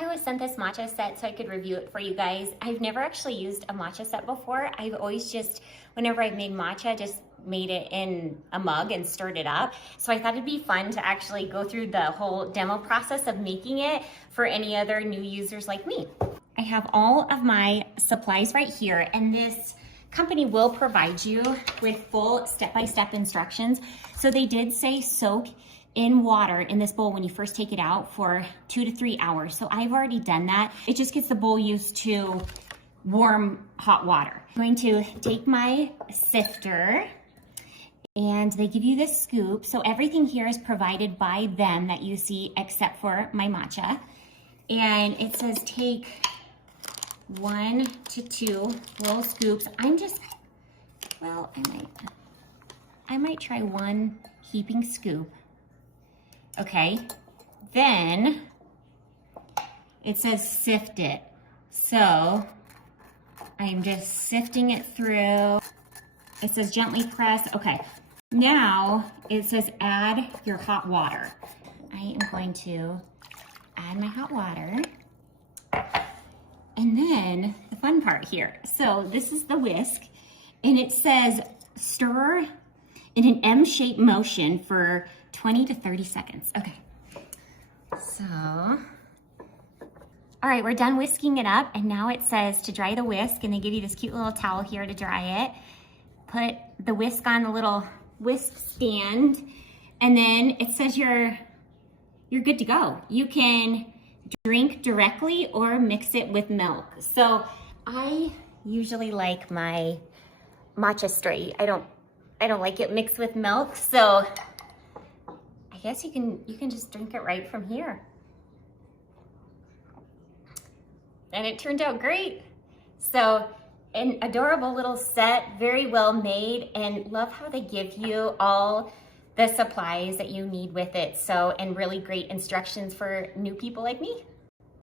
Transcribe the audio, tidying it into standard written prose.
I was sent this matcha set so I could review it for you guys. I've never actually used a matcha set before. I've always just, whenever I've made matcha, just made it in a mug and stirred it up. So I thought it'd be fun to actually go through the whole demo process of making it for any other new users like me. I have all of my supplies right here, and this company will provide you with full step-by-step instructions. So they did say soak in water in this bowl when you first take it out for 2 to 3 hours. So I've already done that. It just gets the bowl used to warm hot water. I'm going to take my sifter, and they give you this scoop. So everything here is provided by them that you see except for my matcha. And it says take 1 to 2 little scoops. Well, I might try 1 heaping scoop. Okay, then it says sift it. So I'm just sifting it through. It says gently press. Okay, now it says add your hot water. I am going to add my hot water. And then the fun part here. So this is the whisk, and it says stir in an M-shaped motion for 20 to 30 seconds. Okay, so, all right, we're done whisking it up, and now it says to dry the whisk, and they give you this cute little towel here to dry it. Put the whisk on the little whisk stand, and then it says you're good to go. You can drink directly or mix it with milk. So I usually like my matcha straight. I don't like it mixed with milk, so I guess you can just drink it right from here. And it turned out great. So an adorable little set, very well made, and love how they give you all the supplies that you need with it. So, and really great instructions for new people like me.